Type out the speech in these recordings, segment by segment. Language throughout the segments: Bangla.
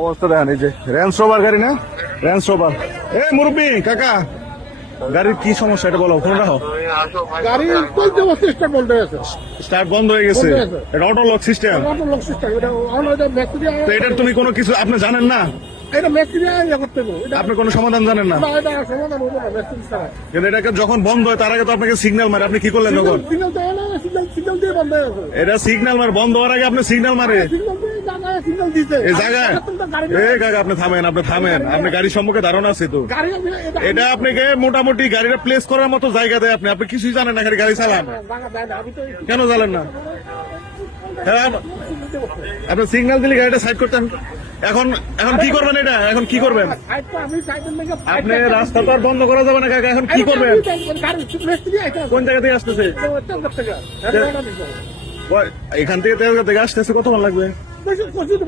অবস্থা দেখেন এই যে রেঞ্জ রোভার গাড়ি না? রেঞ্জ রোভার এ মুরব্বী কাকা গাড়ির কি সমস্যা এটা বলো ফোন রাখো গাড়ি চলতে বন্ধ হয়ে গেছে। স্টার্ট বন্ধ হয়ে গেছে। এটা auto lock system auto lock system এটা তো এটার তুমি কোনো কিছু আপনি জানেন না? এটা ইয়ে করতে হবে। আপনি কোনো সমাধান জানেন না? না, এটা সমাধান হবে না মেসিরি ছাড়া। কিন্তু এটাকে যখন বন্ধ হয় তার আগে তো আপনাকে সিগন্যাল মারে। আপনি কি করলেন তখন? সিগন্যাল দেয় না সিগন্যাল সিগন্যাল দিয়ে বন্ধ হয়ে গেছে। এটা সিগন্যাল মারে বন্ধ হওয়ার আগে আপনি সিগন্যাল মারে সিগন্যাল আপনি থামেন আপনি থামেন আপনি গাড়ির সম্মুখে ধারণা আছে তো এটা আপনাকে মোটামুটি গাড়িটা প্লেস করার মতো জায়গা দেয় আপনি আপনি কিছুই জানেন না খালি গাড়ি চালান কেন জানেন না হ্যাঁ, আপনি সিগন্যাল দিলে গাড়িটা সাইড করতেন এখন এখন কি করবেন এটা এখন কি করবেন আপনি রাস্তা তো আর বন্ধ করা যাবে না কাকা এখন কি করবেন কোন জায়গা থেকে আসতেছে এখান থেকে তেলগা থেকে আসতেছে কতক্ষণ লাগবে বেশি কষ্ট তো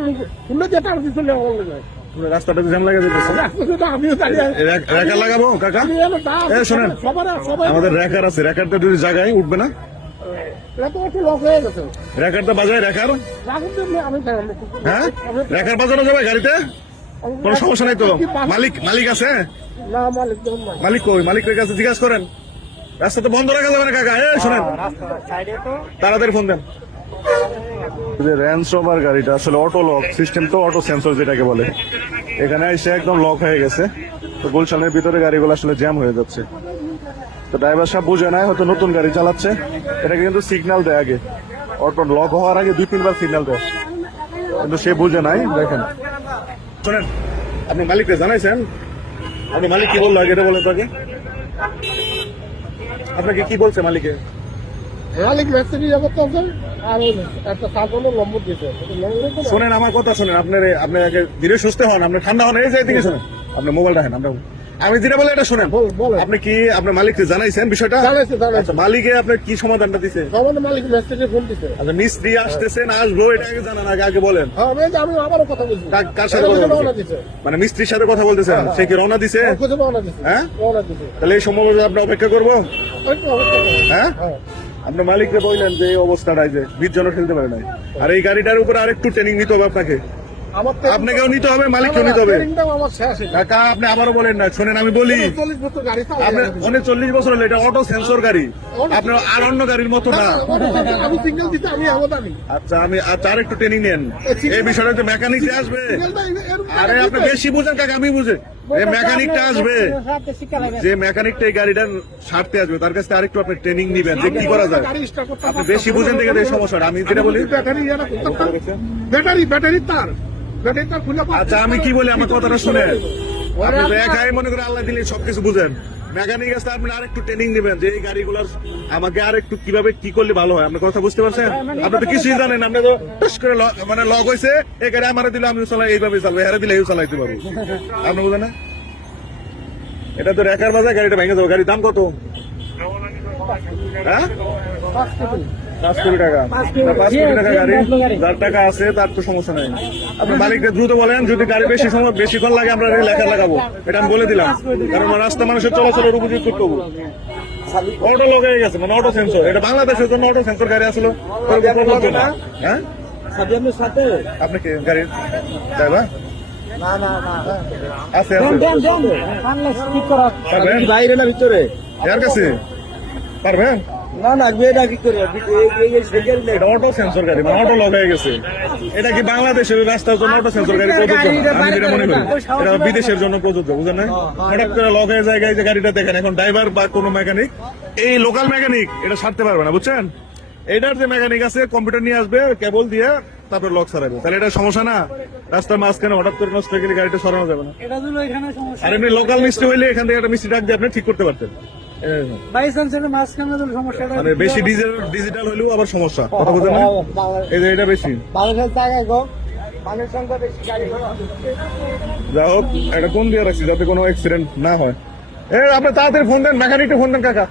তুমি যেটা আর কিছু লেগে বললে পুরো রাস্তাটা জ্যাম লাগে যেতেছে রাস্তা আমিও দাঁড়িয়ে আছি। রে- রেকার লাগাবো কাকা? আমি এলো দাঁড়, এ, শোনেন। আমাদের রেকার আছে রেকারটা যদি জায়গায় উঠবে না? এটা তো একটু লক হয়ে বাজায়। হ্যাঁ? বাজানো যাবে গাড়িতে? কোনো সমস্যা নাই তো? মালিক মালিক আছে? না মালিক কই মালিক কই? মালিকের কাছে জিজ্ঞাসা করেন। রাস্তা তো বন্ধ রাখা যাবে না কাকা। এ শোনেন। তাড়াতাড়ি ফোন দেন। যে র্যান্স রোভার গাড়িটা, আসলে অটো লক সিস্টেম তো অটো সেন্সর যেটাকে বলে, এখানে এসে একদম লক হয়ে গেছে। তো গুলশানের ভিতরে গাড়িগুলো আসলে জ্যাম হয়ে যাচ্ছে। তো ড্রাইভার সাহেব বুঝে নাই, হয়তো নতুন গাড়ি চালাচ্ছে। এটাকে কিন্তু সিগন্যাল দেয় আগে। অটো লক হওয়ার আগে দুই, তিনবার সিগন্যাল দেয়। কিন্তু সে বুঝে নাই, দেখেন। শোনেন, আপনি মালিককে জানাইছেন? আপনি মালিক কি বলল আগে, এটা বলেন তো আগে। আপনাকে কি বলছে মালিকে? মালিক মেসেজি যাব তো শোনেন আমার কথা শোনেন আপনার আপনি আগে ধীরে সুস্থ হন আপনি ঠান্ডা হন এই যে এদিকে শোনেন আপনি মোবাইল রাখেন আমরা আমি যেটা বলে এটা শোনেন আপনি কি আপনার মালিককে জানাইছেন বিষয়টা। আচ্ছা, মালিকে আপনার কি সমাধানটা দিছে? মালিক মেসেজে ফোন দিতে আচ্ছা মিস্ত্রি আসতেছেন আসব এটা আগে জানান আগে আগে বলেন। হ্যাঁ আমি আবারও কথা বলছি। কার- সাথে কথা বলছেন? দিছে। মানে মিস্ত্রির সাথে কথা বলতেছেন সে কি রওনা দিছে? রওনা দিছে। হ্যাঁ? রওনা দিছে। তাহলে এই সম্ভব আপনি অপেক্ষা করব। হ্যাঁ। আপনার মালিককে বললেন যে এই যে বিশ ফেলতে পারে নাই। আর এই গাড়িটার উপরে আরেকটু ট্রেনিং নিতে হবে আপনাকে। আপনাকেও নিতে হবে মালিককেও নিতে হবে। ট্রেনিংটাও আমার শেষ এটা কাকা আপনি আবারও বলেন না শোনেন আমি বলি। চল্লিশ বছর গাড়ি আপনি চালাই অনেক চল্লিশ বছর হলো এটা অটো সেন্সর গাড়ি। আপনার আর অন্য গাড়ির মতো না। আচ্ছা আমি আচ্ছা আর একটু ট্রেনিং নেন। এই বিষয়টা মেকানিক আসবে। আরে আপনি বেশি বুঝেন কাকা আমি বুঝে যে মেকানিকটা আসবে যে মেকানিকটা এই গাড়িটার সারতে আসবে তার কাছে আরেকটু আপনি ট্রেনিং নিবেন যে কি করা যায়। আপনি বেশি বুঝেন দেখে এই সমস্যাটা আমি যেটা বলি ব্যাটারি ব্যাটারি ব্যাটারি তার। ব্যাটারি তার খুলে আচ্ছা আমি কি বলি? আমার কথাটা শুনেন। আপনি একাই মনে করে আল্লাহ দিলে সবকিছু বুঝেন। মেকানিক আছে আপনি আরেকটু ট্রেনিং নেবেন যে এই গাড়িগুলোর আমাকে আরেকটু কীভাবে কি করলে ভালো হয়। আপনি কথা বুঝতে পারছেন? আপনি তো কিছুই জানেন আপনি তো টস করে মানে লগ হয়েছে এই গাড়ি আমার দিলে আমি চালাই এইভাবে চালাবো হেরে দিলে এই চালাইতে পারব। আপনি বুঝেন না? এটা তো রেখার বাজার গাড়িটা ভেঙে যাব। গাড়ির দাম কত? হ্যাঁ? পাঁচ কোটি টাকা। পাঁচ কোটি টাকা। গাড়ি যার টাকা আছে তার তো সমস্যা নাই। আপনি মালিককে দ্রুত বলেন যদি গাড়ি বেশি সময় বেশিক্ষণ লাগে আমরা লেখা লাগাবো। এটা আমি বলে দিলাম। কারণ রাস্তা মানুষের চলাচলের অটো লগ হয়ে গেছে মানে অটো সেন্সর এটা বাংলাদেশের জন্য অটো সেন্সর গাড়ি আসলো হ্যাঁ? আপনি কি গাড়ির ড্রাইভার আছে আছে। পারবেন? বাইরে না ভিতরে? কাছে? পারবেন? না না বিয়েটা কি করে? এই- এই এই সেকেন্ড এটা অটো সেন্সর গাড়ি মানে অটো লগ হয়ে গেছে। এটা কি বাংলাদেশের রাস্তার জন্য অটো সেন্সর গাড়ি প্রযোজ্য? আমি যেটা মনে করি এটা বিদেশের জন্য প্রযোজ্য বুঝলেন না? হঠাৎ করে লগ হয়ে জায়গায় যে গাড়িটা দেখেন এখন ড্রাইভার বা কোনো মেকানিক এই লোকাল মেকানিক এটা সারতে পারবে না বুঝছেন? এটার যে মেকানিক আছে কম্পিউটার নিয়ে আসবে কেবল দিয়ে তারপরে লক সারাবে। তাহলে এটা সমস্যা না? রাস্তার মাঝখানে হঠাৎ করে নষ্ট হয়ে গেলে গাড়িটা সরানো যাবে না। আর এমনি লোকাল মিস্ত্রি হইলে এখান থেকে একটা মিস্ত্রি ডাক দিয়ে আপনি ঠিক করতে পারতেন। বাই চান্স এটা মাঝখানে হলো সমস্যাটা মানে বেশি ডিজিটাল ডিজিটাল হইলেও আবার সমস্যা। কথা বুঝেন না? এই যে এটা বেশি। গো। হোক এটা কোন দিয়ে রাখছি যাতে কোনো অ্যাক্সিডেন্ট না হয়? এ আপনি তাড়াতাড়ি ফোন দেন মেকানিকটা ফোন দেন কাকা।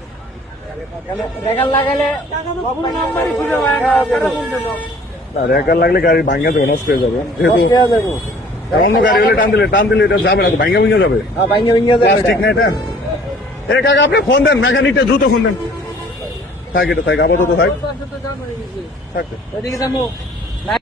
রেকার লাগলে গাড়ি ভাঙ্গা দেবে নষ্ট হয়ে যাবে। যেহেতু অন্য গাড়ি হলে টান দিলে টান দিলে এটা যাবে না ভাঙ্গা ভাঙ্গা যাবে। হ্যাঁ দেবে প্লাস্টিক না এটা? এ কাকা, আপনি ফোন দেন মেকানিকটা দ্রুত ফোন দেন। থাক এটা থাক, আপাতত থাক। থাক। এদিকে যাব